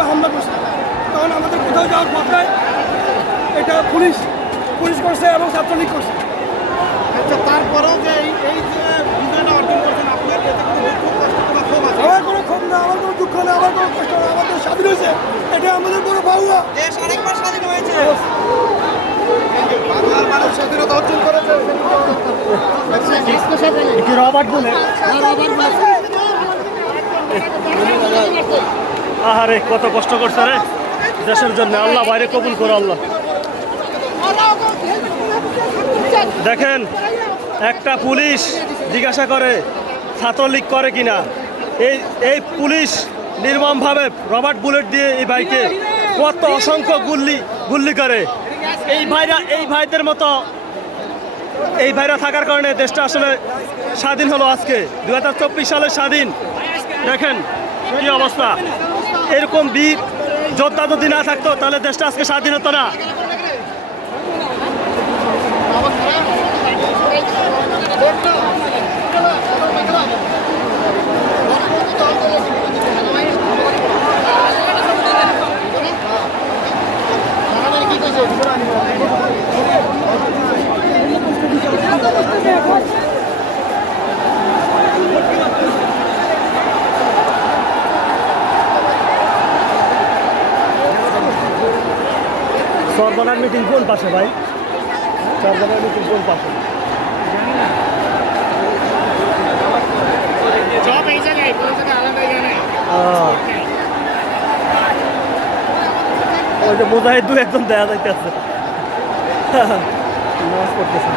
আমরা হামলা করছি, তখন আমাদের কোথাও যাওয়ার পথ নাই। এটা পুলিশ করছে এবং ছাত্রলীগ করছে। আচ্ছা, তারপরেও যে এই যে বিজয়টা অর্জন করছেন আপনার, এতে কোনো দুঃখ কষ্ট বা ক্ষোভ আছে? আমার কোনো ক্ষোভ না, আমার কোনো দুঃখ না, আমার কোনো কষ্ট না। আমাদের স্বাধীন হয়েছে, এটা আমাদের বড় পাওয়া। দেশ অনেকবার স্বাধীন হয়েছে। বাংলার মানুষ স্বাধীনতা অর্জন করেছে। আহারে কত কষ্ট করছে রে দেশের জন্য। আল্লাহ বাইরে কবুল করো আল্লাহ। দেখেন, একটা পুলিশ জিজ্ঞাসা করে ছাত্রলীগ করে কিনা। এই পুলিশ নির্মমভাবে রবার্ট বুলেট দিয়ে এই ভাইকে কত অসংখ্য গুল্লি করে। এই ভাইদের মতো এই ভাইরা থাকার কারণে দেশটা আসলে স্বাধীন হলো। আজকে 2024 সালে স্বাধীন। দেখেন কি অবস্থা। এরকম বীর যোদ্ধা যদি না থাকতো তাহলে দেশটা আজকে স্বাধীন হতো না। সরবরাহ মিটিং কোন পাশে ভাই? সরবরাহ মিটিং কোন পাশে? সব এই জায়গায়, কোনো জায়গায় আলাদা জায়গা নেই। ওই যে মুজাহিদ দু একজন দেখা যাইতেছে নামাজ পড়তেছে।